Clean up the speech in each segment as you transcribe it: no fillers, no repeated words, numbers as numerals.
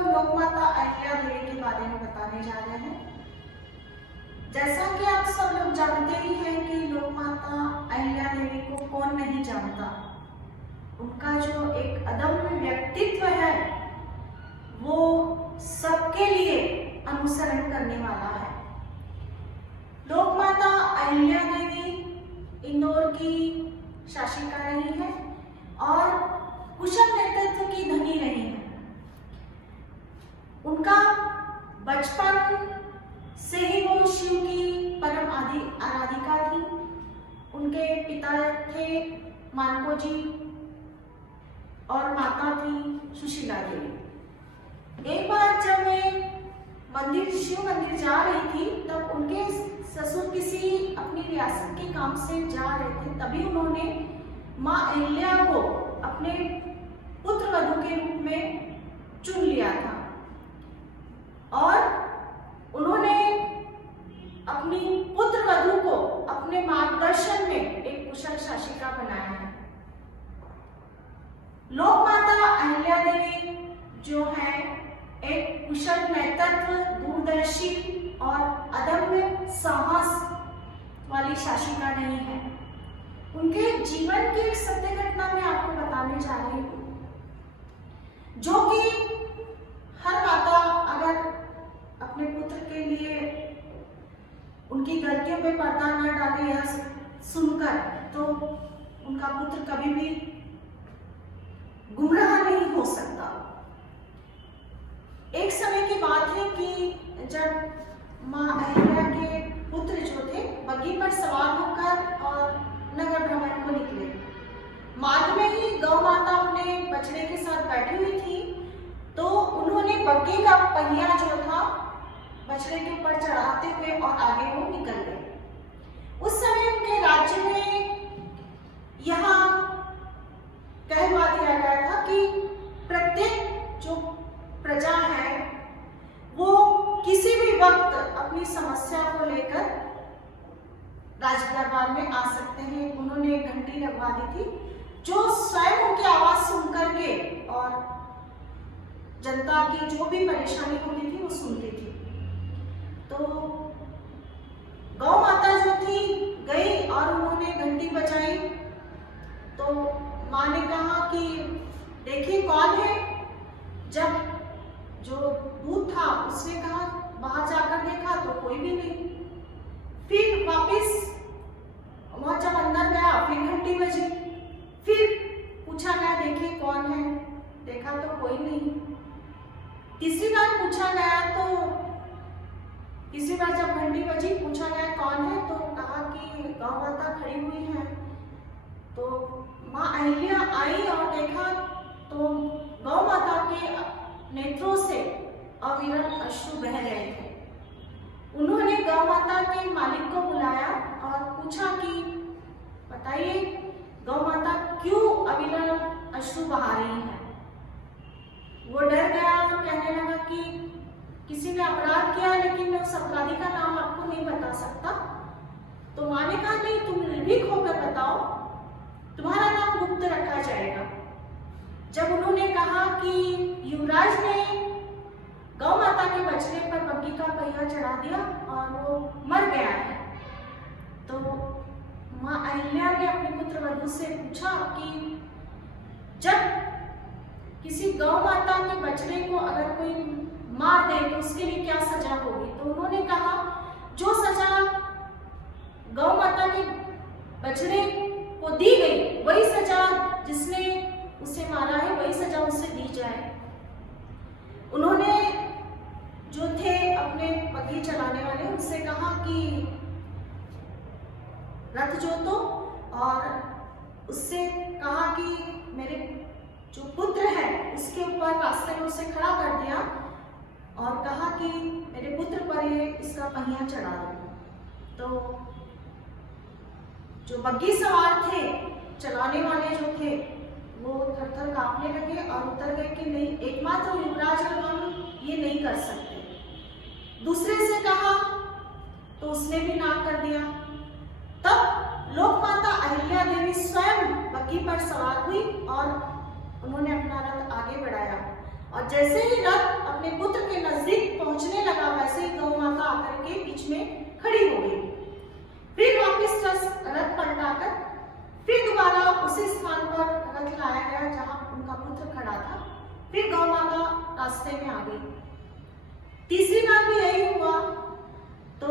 लोकमाता अहिल्या देवी के बारे में बताने जा रहे हैं। जैसा कि आप सब लोग जानते ही हैं कि लोकमाता अहिल्या देवी को कौन नहीं जानता। उनका जो एक अदम्य व्यक्तित्व है वो सबके लिए अनुसरण करने वाला है। लोकमाता अहिल्या देवी इंदौर की शासिका रही है और कुशल नेतृत्व की धनी रही है। उनका बचपन से ही वो शिव की परम आराधिका थी। उनके पिता थे मानको जी और माता थी सुशीला देवी। एक बार जब वे शिव मंदिर जा रही थी तब उनके ससुर किसी अपनी रियासत के काम से जा रहे थे। तभी उन्होंने माँ अहिल्या को अपने पुत्र वधू के रूप में चुन लिया था और उन्होंने अपनी पुत्र वधू को अपने मार्गदर्शन में एक कुशल शासिका बनाया है। लोकमाता अहिल्या देवी जो है एक कुशल नेतृत्व, दूरदर्शी और अदम्य साहस वाली शासिका नहीं है। उनके जीवन की एक सत्य घटना मैं आपको बताने जा रही हूँ, जो कि हर माता अगर अपने पुत्र के लिए उनकी गलतियों पे पर्दा न डाले या सुनकर, तो उनका पुत्र कभी भी गुमराह नहीं हो सकता। एक समय की बात है कि जब माँ अहिल्या के पुत्र जो थे बग्घी पर सवार होकर और नगर भ्रमण को निकले। मार्ग में ही गौ माता अपने बछड़े के साथ बैठी हुई थी, तो उन्होंने बग्घी का पहिया जो था बछड़े के ऊपर चढ़ाते हुए और आगे वो निकल गए। उस समय उनके राज्य में यहाँ कहवा दिया गया था कि प्रत्येक जो प्रजा है वो किसी भी वक्त अपनी समस्या को लेकर राजदरबार में आ सकते हैं। उन्होंने एक घंटी लगवा दी थी जो स्वयं उनकी आवाज सुन करके और जनता की जो भी परेशानी होती थी वो सुनती थी। तो गौ माता जो थी गई और उन्होंने घंटी बजाई, तो माँ ने कहा कि देखिए कौन है। जब जो दूध था उसने कहा, बाहर जाकर देखा तो कोई भी नहीं। फिर वापस वहां जब अंदर गया फिर घंटी बजी, फिर पूछा गया देखिए कौन है, देखा तो कोई नहीं। तीसरी बार पूछा गया तो तीसरी बार जब घंटी बजी पूछा गया कौन है, तो कहा कि गौ माता खड़ी हुई है। तो माँ अहिल्या आई और देखा तो गौ माता के नेत्रों से अविरल अश्रु बह रहे थे। उन्होंने गौ माता के मालिक को बुलाया और पूछा कि बताइए गौ माता क्यों अविरल अश्रु बहा रही है। वो डर गया और कहने लगा कि किसी ने अपराध किया, लेकिन मैं उस अपराधी का नाम आपको नहीं बता सकता। तो माँ ने कहा नहीं, तुम निर्भीक होकर बताओ, तुम्हारा नाम गुप्त रखा जाएगा। जब उन्होंने कहा कि युवराज ने गौ माता के बछड़े पर बग्घी का पहिया चढ़ा दिया और वो मर गया है, तो माँ अहिल्या ने अपने पुत्र वधू से पूछा कि जब किसी गौ माता के बछड़े को अगर कोई मार दे तो उसके लिए क्या सजा होगी। तो उन्होंने कहा जो सजा गौ माता के बछड़े को दी गई वही सजा जिसने उसे मारा है वही सजा उसे दी जाए। उन्होंने जो थे अपने बग्घी चलाने वाले उनसे कहा कि रथ जोतो और उससे कहा कि मेरे जो पुत्र है उसके ऊपर रास्ते में उसे खड़ा कर दिया और कहा कि मेरे पुत्र पर ये इसका पहिया चढ़ा दो। तो जो बग्घी सवार थे, चलाने वाले जो थे, वो थर-थर कांपने लगे और उतर गए कि नहीं, एकमात्र युवराज और हम ये नहीं कर सकते। दूसरे से कहा तो उसने भी ना कर दिया। तब लोकमाता अहिल्या देवी स्वयं बग्घी पर सवार हुई और उन्होंने अपना रथ आगे बढ़ाया और जैसे ही रथ अपने पुत्र के नजदीक पहुंचने लगा, वैसे ही गौ माता आकर के बीच में खड़ी हो गई। फिर वापिस रथ पलटाकर फिर दोबारा उसी स्थान पर रथ लाया गया जहां उनका पुत्र खड़ा था। फिर गौ माता रास्ते में आ गई। तीसरी बार भी यही हुआ तो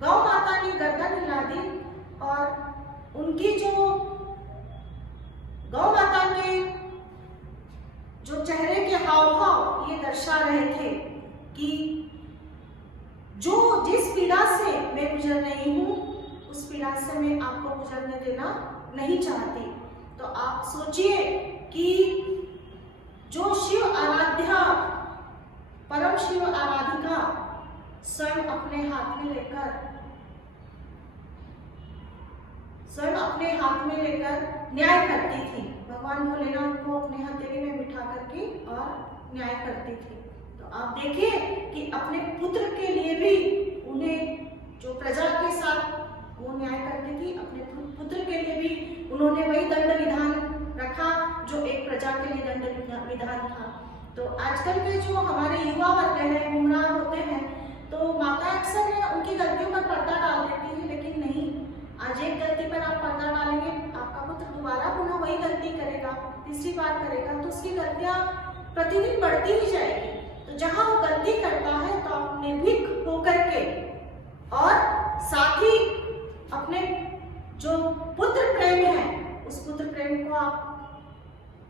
गौ माता ने गर्दन हिला दी और उनकी जो गौ माता के जो चेहरे के हाव भाव ये दर्शा रहे थे कि जिस पीड़ा से मैं गुजर रही हूँ उस पीड़ा से मैं आपको गुजरने देना नहीं चाहती। तो आप सोचिए कि जो शिव आराध्या परम शिव आराधिका स्वयं अपने हाथ में लेकर न्याय करती थी। भगवान भोलेनाथ को अपने हथेली में बिठा करके और न्याय करती थी। तो आप देखिए कि अपने पुत्र के लिए भी उन्हें जो प्रजा के साथ वो न्याय करती थी, अपने पुत्र के लिए भी उन्होंने वही दंड विधान रखा जो एक प्रजा के लिए दंड विधान था। तो आजकल के जो हमारे युवा वर्ग हैं, गुमराह होते हैं, तो माता अक्सर उनकी गलतियों पर पर्दा डाल देती है, लेकिन नहीं, आज एक गलती पर आप पर्दा डालेंगे, आपका पुत्र दोबारा पुनः वही गलती करेगा, तीसरी बार करेगा, तो उसकी गलतियां प्रतिदिन बढ़ती ही जाएगी। तो जहां वो गलती करता है तो आप निर्भीक होकर के और साथ ही अपने जो पुत्र प्रेम है उस पुत्र प्रेम को आप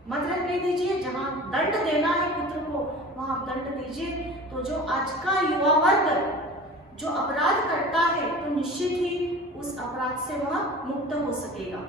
मत रखने दीजिए। जहां दंड देना है पुत्र को वहां आप दंड दीजिए। तो जो आज का युवा वर्ग जो अपराध करता है तो निश्चित ही उस अपराध से वह मुक्त हो सकेगा।